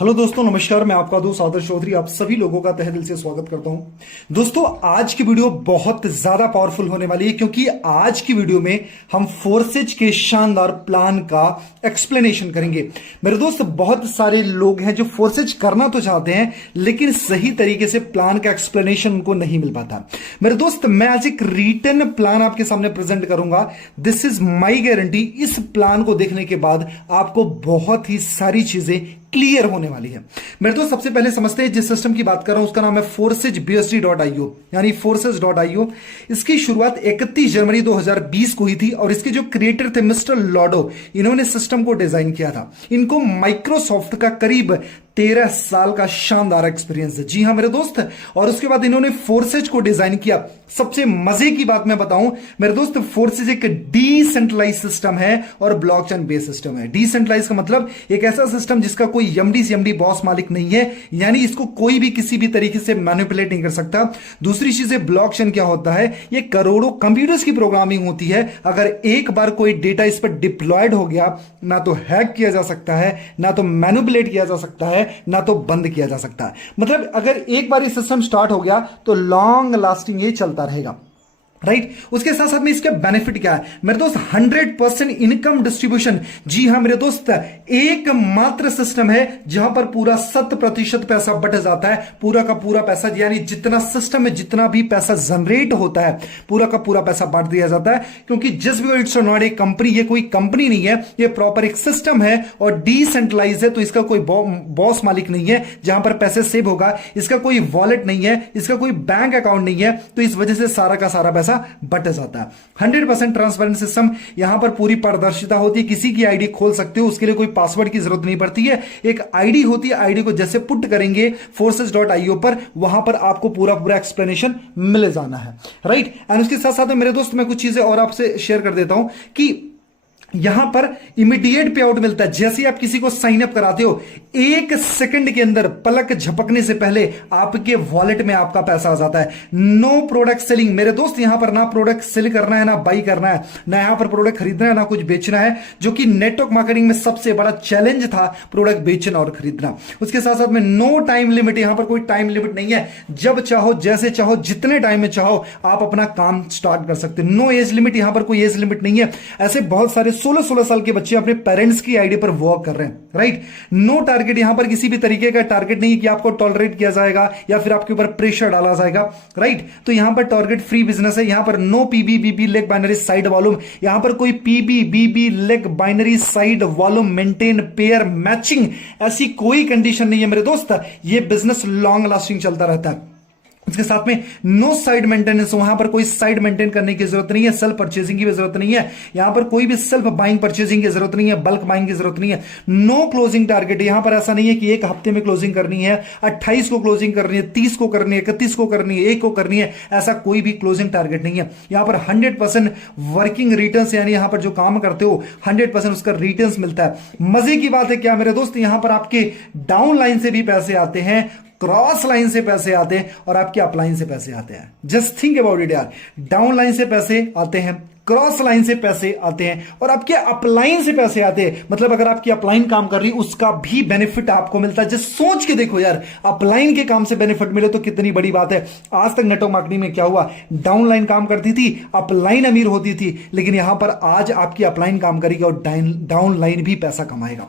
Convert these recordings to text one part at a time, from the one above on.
Hello दोस्तों, नमस्कार। मैं आपका दोस्त आदर्श चौधरी आप सभी लोगों का तहे दिल से स्वागत करता हूं। दोस्तों, आज की वीडियो बहुत ज्यादा पावरफुल होने वाली है क्योंकि आज की वीडियो में हम फोर्सेज के शानदार प्लान का एक्सप्लेनेशन करेंगे। मेरे दोस्त, बहुत सारे लोग हैं जो फोर्सेज करना तो चाहते हैं लेकिन सही तरीके से प्लान का एक्सप्लेनेशन उनको नहीं मिल पाता। मेरे दोस्त, मैं आज एक रिटन प्लान आपके सामने प्रेजेंट करूंगा। This is my guarantee. इस प्लान को देखने के बाद आपको बहुत ही सारी चीजें क्लियर होने वाली है। मेरे दोस्त, सबसे पहले समझते हैं जिस सिस्टम की बात कर रहा हूं उसका नाम है forcesbsd.io यानी forces.io। इसकी शुरुआत 31 जनवरी 2020 को हुई थी और इसके जो क्रिएटर थे मिस्टर लॉडो, इन्होंने सिस्टम को डिजाइन किया था। इनको माइक्रोसॉफ्ट का करीब 13 साल का शानदार एक्सपीरियंस है। जी हां मेरे दोस्त, और उसके बाद इन्होंने फोर्सेज को डिजाइन किया। सबसे मजे की बात मैं बताऊं मेरे दोस्त, फोर्सेज एक डिसेंट्रलाइज सिस्टम है और ब्लॉकचेन बेस्ड सिस्टम है। डिसेंट्रलाइज का मतलब एक ऐसा सिस्टम जिसका कोई एमडी से एमडी बॉस मालिक नहीं है, यानी इसको कोई भी किसी भी तरीके से मैनिपुलेट नहीं कर सकता। दूसरी चीज है ब्लॉकचेन क्या होता है, ये करोड़ों कंप्यूटर्स की प्रोग्रामिंग होती है। अगर एक बार कोई डेटा इस पर डिप्लॉयड हो गया, ना तो हैक किया जा सकता है, ना तो मैनिपुलेट किया जा सकता है, ना तो बंद किया जा सकता है। मतलब अगर एक बार ये सिस्टम स्टार्ट हो गया तो लॉन्ग लास्टिंग ये चलता रहेगा, राइट। उसके साथ साथ में इसका बेनिफिट क्या है मेरे दोस्त, 100% इनकम डिस्ट्रीब्यूशन। जी हां मेरे दोस्त, एकमात्र सिस्टम है जहां पर पूरा 100% पैसा बट जाता है। पूरा का पूरा पैसा, यानी जितना सिस्टम में जितना भी पैसा जनरेट होता है पूरा का पूरा पैसा बांट दिया जाता है। क्योंकि just because it's not a company, ये कोई कंपनी नहीं है, ये प्रॉपर एक सिस्टम है और डिसेंट्रलाइज है। तो इसका कोई बॉस मालिक नहीं है जहां पर पैसे सेव होगा, इसका कोई वॉलेट नहीं है, इसका कोई बैंक अकाउंट नहीं है। तो इस वजह से सारा का सारा पैसा बट जाता है। 100% ट्रांसपेरेंट सिस्टम, यहां पर पूरी पारदर्शिता होती है। किसी की आईडी खोल सकते हो, उसके लिए कोई पासवर्ड की जरूरत नहीं पड़ती है। एक आईडी होती है, आईडी को जैसे पुट करेंगे forces.io पर, वहां पर आपको पूरा पूरा एक्सप्लेनेशन मिल जाना है, राइट। एंड उसके साथ साथ मेरे दोस्त मैं कुछ चीजें और आपसे शेयर कर देता हूं कि यहां पर इमीडिएट पे आउट मिलता है। जैसे आप किसी को साइन अप कराते हो, 1 सेकंड के अंदर, पलक झपकने से पहले आपके वॉलेट में आपका पैसा आ जाता है। नो प्रोडक्ट सेलिंग मेरे दोस्त, यहां पर ना प्रोडक्ट सेल करना है, ना बाई करना है, ना यहां पर प्रोडक्ट खरीदना है, ना कुछ बेचना है, जो कि नेटवर्क मार्केटिंग में सबसे बड़ा चैलेंज था, प्रोडक्ट बेचना और खरीदना। उसके साथ साथ में नो टाइम लिमिट, यहां पर कोई टाइम लिमिट नहीं है। जब चाहो, जैसे चाहो, जितने टाइम में चाहो आप अपना काम स्टार्ट कर सकते हो। नो एज लिमिट, यहां पर कोई एज लिमिट नहीं है। ऐसे बहुत सारे 16-16 साल के बच्चे अपने पेरेंट्स की आईडी पर वर्क कर रहे हैं, राइट। नो टारगेट, यहां पर किसी भी तरीके का टारगेट नहीं है कि आपको टॉलरेट किया जाएगा या फिर आपके ऊपर प्रेशर डाला जाएगा, राइट। तो यहां पर टारगेट फ्री बिजनेस है। यहां पर no PB BB leg binary side volume, यहां पर कोई PB BB leg binary side volume maintain pair matching, ऐसी कोई कंडीशन नहीं है मेरे दोस्त। ये बिजनेस लॉन्ग लास्टिंग चलता रहता है। इसके साथ में नो साइड मेंटेनेंस, वहां पर कोई साइड मेंटेन करने की जरूरत नहीं है, सेल्फ परचेजिंग की भी जरूरत नहीं है, यहां पर कोई भी सेल्फ बाइंग परचेजिंग की जरूरत नहीं है, बल्क बाइंग की जरूरत नहीं है। नो क्लोजिंग टारगेट, यहां पर ऐसा नहीं है कि एक हफ्ते में क्लोजिंग करनी है, 28 को क्लोजिंग करनी है, 30 को करनी है, 31 को करनी है, 1 को करनी है, ऐसा कोई भी क्लोजिंग टारगेट नहीं है। यहां पर 100% वर्किंग रिटर्न्स, यानी यहां पर जो काम करते हो 100% उसका रिटर्न्स मिलता है। मजे की बात है क्या मेरे दोस्त, यहां पर आपके डाउन लाइन से भी पैसे आते हैं, क्रॉस लाइन से पैसे आते हैं और आपके अपलाइन से पैसे आते हैं। जस्ट थिंक अबाउट इट यार, डाउन लाइन से पैसे आते हैं, क्रॉस लाइन से पैसे आते हैं और आपके अपलाइन से पैसे आते हैं। मतलब अगर आपकी अपलाइन काम कर रही उसका भी बेनिफिट आपको मिलता है। जस्ट सोच के देखो यार, अपलाइन के काम से बेनिफिट मिले तो कितनी बड़ी बात है। आज तक नेटवर्क मार्केटिंग में क्या हुआ, डाउन लाइन काम करती थी, अपलाइन अमीर होती थी, लेकिन यहां पर आज आपकी अपलाइन काम करेगी और डाउन लाइन भी पैसा कमाएगा,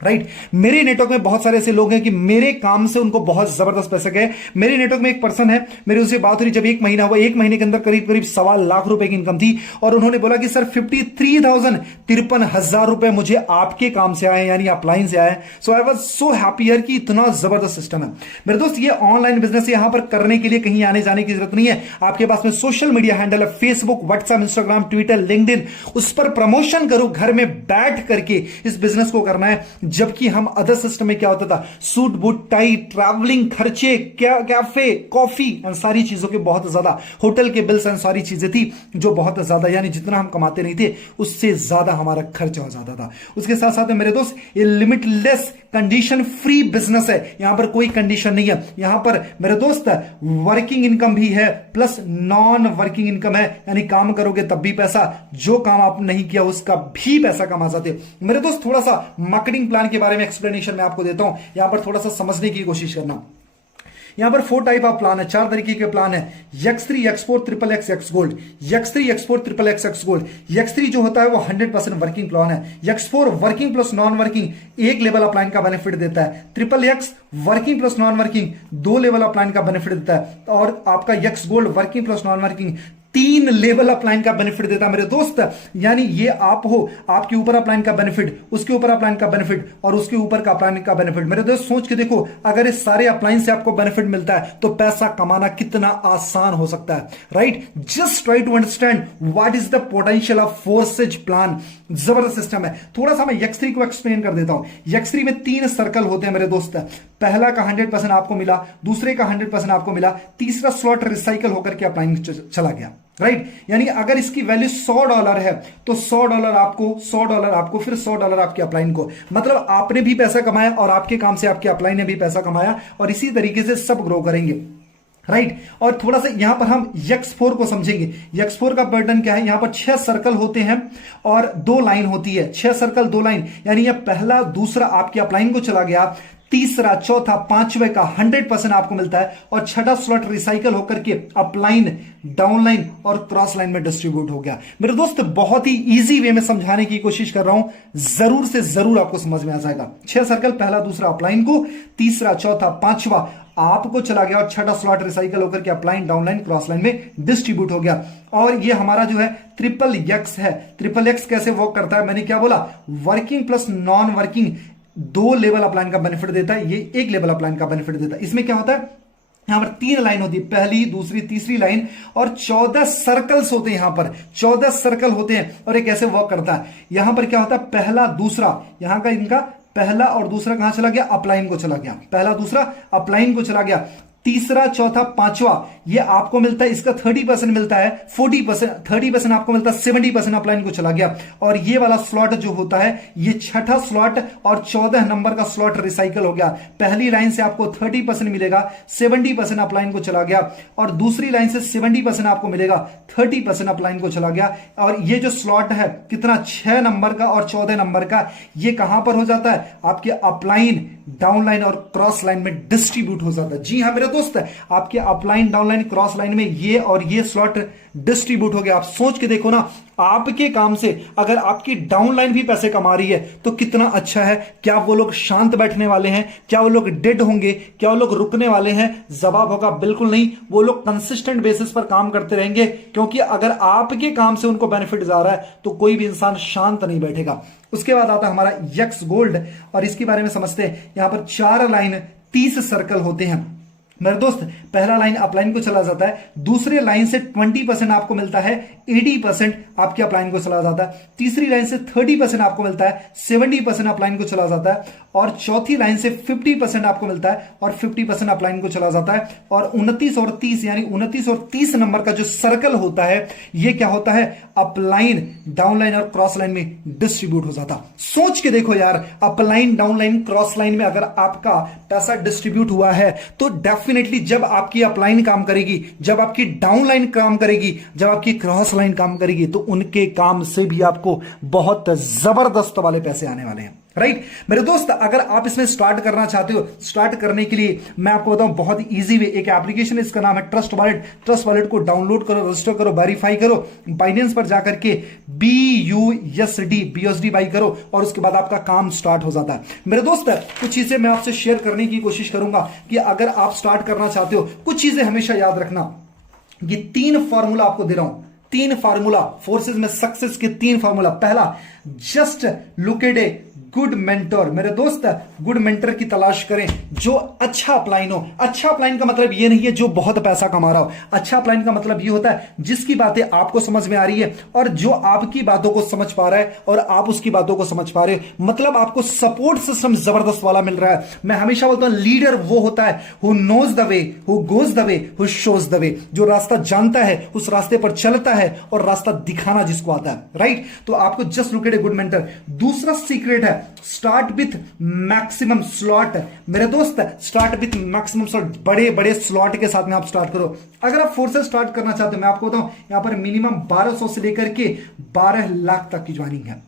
राइट। मेरे नेटवर्क में बहुत सारे ऐसे लोग हैं कि मेरे काम से उनको बहुत जबरदस्त पैसे गए। मेरे नेटवर्क में एक पर्सन है, मेरी उससे बात हो रही, जब 1 महीना हुआ, 1 महीने के अंदर करीब करीब 1.25 लाख रुपए की इनकम थी और उन्होंने बोला कि सर 53,000 रुपए मुझे आपके काम से आए, यानी अपलाइन से आए। सो आई वाज सो हैप्पी यार कि इतना जबरदस्त सिस्टम है मेरे दोस्त। ये ऑनलाइन बिजनेस यहां पर करने के लिए कहीं आने जाने की जरूरत नहीं है। आपके पास में सोशल मीडिया हैंडल है, Facebook, WhatsApp, Instagram, Twitter, LinkedIn, उस पर प्रमोशन करो, घर में बैठ करके इस बिजनेस को करना है। जबकि हम अदर सिस्टम में क्या होता था, सूट बूट टाई, ट्रैवलिंग खर्चे, कैफे, कॉफी एंड सारी चीजों के बहुत ज्यादा, होटल के बिल्स एंड सारी चीजें थी जो बहुत ज्यादा, यानी जितना हम कमाते नहीं थे उससे ज्यादा हमारा खर्च हो जाता था। उसके साथ साथ मेरे दोस्त ये लिमिटलेस कंडीशन फ्री बिजनेस है, यहां पर कोई कंडीशन नहीं है। यहां पर मेरे दोस्त वर्किंग इनकम भी है प्लस नॉन वर्किंग इनकम है, यानी काम करोगे तब भी पैसा, जो काम आप नहीं किया उसका भी पैसा कमा सकते हो। मेरे दोस्त थोड़ा सा मार्केटिंग प्लान के बारे में एक्सप्लेनेशन मैं आपको देता हूं, यहां पर थोड़ा सा समझने की कोशिश करना। यहां पर 4 टाइप ऑफ प्लान है, 4 तरीके के प्लान है। X3, X4, XXX, X gold. X3, X4, XXX, X gold. X3 जो होता है वो 100% वर्किंग प्लान है। X4 working plus non working एक लेवल ऑफ प्लान का बेनिफिट देता है। XXX working plus non working 2 level of plan का बेनिफिट देता है। और आपका X gold working plus non working 3 level of line का बेनिफिट देता है मेरे दोस्त। यानी ये आप हो, आपके ऊपर अपलाइन का बेनिफिट, उसके ऊपर अपलाइन का बेनिफिट और उसके ऊपर का अपलाइन का बेनिफिट। मेरे दोस्त सोच के देखो, अगर इस सारे अपलाइन से आपको बेनिफिट मिलता है तो पैसा कमाना कितना आसान हो सकता है, right. Just try to understand what is the potential of forces plan. जबरदस्त सिस्टम है। थोड़ा सा मैं X3 को एक्सप्लेन कर देता हूं। X3 में 3 सर्कल होते हैं मेरे दोस्त। पहला का 100% आपको मिला, दूसरे का 100% आपको मिला, तीसरा स्लॉट रिसाइकल होकर के अपलाइन चला गया, राइट। यानी अगर इसकी वैल्यू $100 है तो $100 आपको, $100 आपको, फिर $100 आपके अपलाइन को। मतलब आपने भी पैसा कमाया और आपके काम से आपके अपलाइन ने भी पैसा कमाया, और इसी तरीके से सब ग्रो करेंगे, राइट। और थोड़ा सा यहां पर हम X4 को समझेंगे। X4 का पैटर्न क्या है, यहां पर 6 सर्कल होते हैं और 2 लाइन होती है। 6 सर्कल 2 लाइन, यानी यह पहला दूसरा आपके अपलाइन को चला गया, तीसरा चौथा पांचवे का 100% आपको मिलता है, और छठा स्लॉट रिसाइकल होकर के अपलाइन, डाउनलाइन और क्रॉस लाइन में डिस्ट्रीब्यूट हो गया। मेरे दोस्त बहुत ही इजी वे में समझाने की कोशिश कर रहा हूं, जरूर से जरूर आपको समझ में आ जाएगा। 6 सर्कल, पहला दूसरा अपलाइन को, तीसरा चौथा पांचवा आपको चला गया, और छठा स्लॉट रिसाइकल होकर के अपलाइन, डाउनलाइन, क्रॉस लाइन में डिस्ट्रीब्यूट हो गया। और ये हमारा जो है XXX है। XXX कैसे वर्क करता है, मैंने क्या बोला, working plus non working 2 level upline का बेनिफिट देता है, ये 1 लेवल अपलाइन का बेनिफिट देता है। इसमें क्या होता है, यहां पर 3 लाइन होती है, पहली, दूसरी, तीसरी लाइन, और 14 सर्कल्स होते हैं। यहां पर 14 सर्कल होते हैं, और ये कैसे वर्क करता है, यहां पर क्या होता है, पहला दूसरा, यहां का इनका पहला और दूसरा कहां चला गया, अपलाइन को चला गया, पहला दूसरा अपलाइन को चला गया, तीसरा चौथा पांचवा ये आपको मिलता है, इसका 30% मिलता है, 30% आपको मिलता है, 70% अपलाइन को चला गया। और ये वाला स्लॉट जो होता है, ये छठा स्लॉट और 14 नंबर का स्लॉट रिसाइकल हो गया। पहली लाइन से आपको 30% मिलेगा, 70% अपलाइन को चला गया, और दूसरी लाइन से 70% आपको मिलेगा, 30% अपलाइन को चला गया। और ये जो स्लॉट है कितना, 6 नंबर का और 14 नंबर का, ये कहां पर हो जाता है, आपके अपलाइन, डाउनलाइन और क्रॉस लाइन में डिस्ट्रीब्यूट हो जाता है। जी हां मेरे दोस्त, आपके अपलाइन, डाउनलाइन, क्रॉस लाइन में ये और ये स्लॉट डिस्ट्रीब्यूट हो गया। आप सोच के देखो ना, आपके काम से अगर आपकी डाउनलाइन भी पैसे कमा रही है तो कितना अच्छा है। क्या वो लोग शांत बैठने वाले हैं, क्या वो लोग डेड होंगे, क्या वो लोग रुकने वाले हैं? जवाब होगा बिल्कुल नहीं। वो लोग कंसिस्टेंट बेसिस पर काम करते रहेंगे, क्योंकि अगर आपके काम से उनको बेनिफिट जा रहा है तो कोई भी इंसान शांत नहीं बैठेगा। उसके बाद आता है हमारा X गोल्ड, और इसके बारे में समझते हैं। यहां पर 4 लाइन 30 सर्कल होते हैं मेरे दोस्त। पहला लाइन अपलाइन को चला जाता है, दूसरे लाइन से 20% आपको मिलता है, 80% आपके अपलाइन को चला जाता है, तीसरी लाइन से 30% आपको मिलता है, 70% अपलाइन को चला जाता है, और चौथी लाइन से 50% आपको मिलता है और 50% अपलाइन को चला जाता है। और 29 और 30 यानी 29 और 30 नंबर का जो सर्कल होता है, ये क्या होता है, अपलाइन, डाउनलाइन और क्रॉस लाइन में डिस्ट्रीब्यूट हो जाता। सोच के देखो यार, अपलाइन, डाउनलाइन, क्रॉस लाइन में अगर आपका पैसा डिस्ट्रीब्यूट हुआ है तो डेफिनेटली जब आपकी अपलाइन काम करेगी, जब आपकी डाउनलाइन काम करेगी, जब आपकी क्रॉस लाइन काम करेगी, तो उनके काम से भी आपको बहुत जबरदस्त वाले पैसे आने वाले हैं, राइट। मेरे दोस्त, अगर आप इसमें स्टार्ट करना चाहते हो, स्टार्ट करने के लिए मैं आपको बताऊं बहुत इजी वे, एक एप्लीकेशन, इसका नाम है ट्रस्ट वॉलेट। ट्रस्ट वॉलेट को डाउनलोड करो, रजिस्टर करो, वेरीफाई करो, बाइनेंस पर जाकर के BUSD बाई करो, और उसके बाद आपका काम स्टार्ट हो जाता है। मेरे दोस्त, कुछ चीजें मैं आपसे शेयर करने की कोशिश करूंगा कि अगर आप स्टार्ट करना चाहते हो, कुछ चीजें हमेशा याद रखना। ये 3 फॉर्मूला आपको दे रहा हूं, 3 फार्मूला, फोर्सेज में सक्सेस के 3 फार्मूला। पहला, just look at a good mentor. मेरे दोस्त, गुड मेंटर की तलाश करें जो अच्छा अपलाइन हो। अच्छा अपलाइन का मतलब ये नहीं है जो बहुत पैसा कमा रहा हो। अच्छा अपलाइन का मतलब ये होता है जिसकी बातें आपको समझ में आ रही है, और जो आपकी बातों को समझ पा रहा है और आप उसकी बातों को समझ पा रहे हो। मतलब आपको सपोर्ट सिस्टम जबरदस्त वाला मिल रहा है। मैं हमेशा बोलता हूं, लीडर वो होता है who knows the way, who goes the way, who shows the way. जो रास्ता जानता है, उस रास्ते पर चलता है, और रास्ता दिखाना जिसको आता है, राइट। तो आपको just look at a good mentor. दूसरा सीक्रेट है, स्टार्ट विथ मैक्सिमम स्लॉट। मेरे दोस्त स्टार्ट विथ मैक्सिमम स्लॉट, बड़े बड़े स्लॉट के साथ में आप स्टार्ट करो। अगर आप फोर्सेस स्टार्ट करना चाहते हो, मैं आपको बताऊं यहां पर मिनिमम 1200 से लेकर के 12 लाख तक की ज्वाइनिंग है,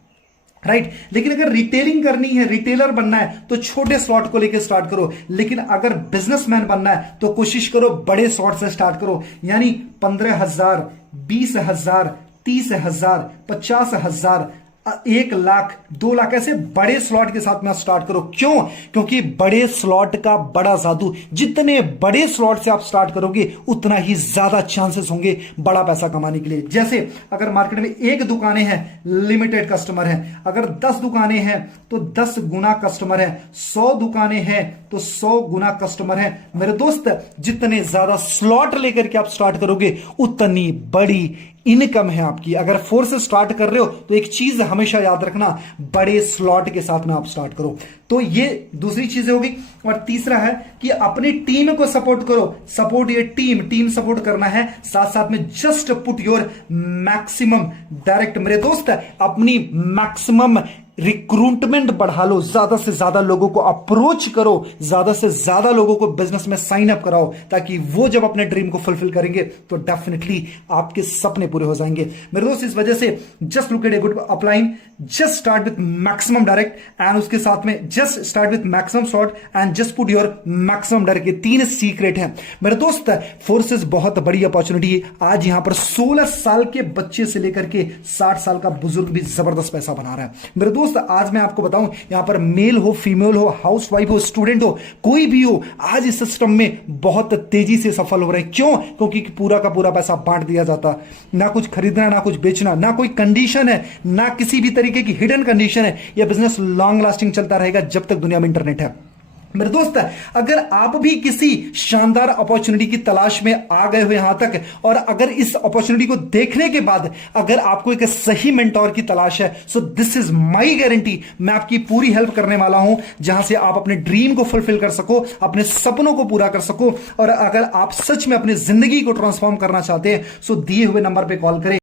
राइट। लेकिन अगर रिटेलिंग करनी है, रिटेलर बनना है, तो छोटे स्लॉट को लेकर स्टार्ट करो। लेकिन अगर बिजनेसमैन बनना है तो कोशिश करो बड़े स्लॉट से स्टार्ट करो, यानी 15,000, 20,000, 30,000, 50,000, 1 लाख, 2 लाख, ऐसे बड़े स्लॉट के साथ में स्टार्ट करो। क्यों? क्योंकि बड़े स्लॉट का बड़ा जादू, जितने बड़े स्लॉट से आप स्टार्ट करोगे उतना ही ज्यादा चांसेस होंगे बड़ा पैसा कमाने के लिए। जैसे अगर मार्केट में 1 दुकानें हैं, लिमिटेड कस्टमर हैं। अगर 10 दुकानें हैं तो 10 गुना कस्टमर है। 100 दुकानें हैं तो 100 गुना कस्टमर है। मेरे दोस्त, जितने ज्यादा स्लॉट लेकर के आप स्टार्ट करोगे उतनी बड़ी इनकम है आपकी। अगर फोर्स से स्टार्ट कर रहे हो तो एक चीज हमेशा याद रखना, बड़े स्लॉट के साथ में आप स्टार्ट करो। तो ये दूसरी चीजें होगी। और तीसरा है कि अपनी टीम को सपोर्ट करो। सपोर्ट ये टीम सपोर्ट करना है, साथ साथ में just put your maximum direct. मेरे दोस्त, अपनी मैक्सिमम रिक्रूटमेंट बढ़ा लो, ज्यादा से ज्यादा लोगों को अप्रोच करो, ज्यादा से ज्यादा लोगों को बिजनेस में साइन अप कराओ, ताकि वो जब अपने ड्रीम को फुलफिल करेंगे तो डेफिनेटली आपके सपने पूरे हो जाएंगे। मेरे दोस्त, इस वजह से just look at a good upline, just start with maximum direct, and उसके साथ में just start with maximum short and just put your maximum direct. ये 3 सीक्रेट हैं मेरे दोस्त। फोर्सेस बहुत बड़ी अपॉर्चुनिटी है। आज यहां पर 16 साल के बच्चे से लेकर के 60 साल का बुजुर्ग भी जबरदस्त पैसा बना रहा है। मेरे दोस्त, आज मैं आपको बताऊं, यहां पर मेल हो, फीमेल हो, हाउसवाइफ हो, स्टूडेंट हो, कोई भी हो, आज इस सिस्टम में बहुत तेजी से सफल हो रहे हैं। क्यों? क्योंकि पूरा का पूरा पैसा बांट दिया जाता, ना कुछ खरीदना, ना कुछ बेचना, ना कोई कंडीशन है, ना किसी भी तरीके की हिडन कंडीशन है। यह बिजनेस लॉन्ग लास्टिंग चलता रहेगा जब तक दुनिया में इंटरनेट है। मेरे दोस्त, अगर आप भी किसी शानदार अपॉर्चुनिटी की तलाश में आ गए हो यहां तक, और अगर इस अपॉर्चुनिटी को देखने के बाद अगर आपको एक सही मेंटोर की तलाश है, so this is my guarantee, मैं आपकी पूरी हेल्प करने वाला हूं, जहां से आप अपने ड्रीम को फुलफिल कर सको, अपने सपनों को पूरा कर सको। और अगर आप सच में अपनी जिंदगी को ट्रांसफॉर्म करना चाहते हैं, सो दिए हुए नंबर पर कॉल करें।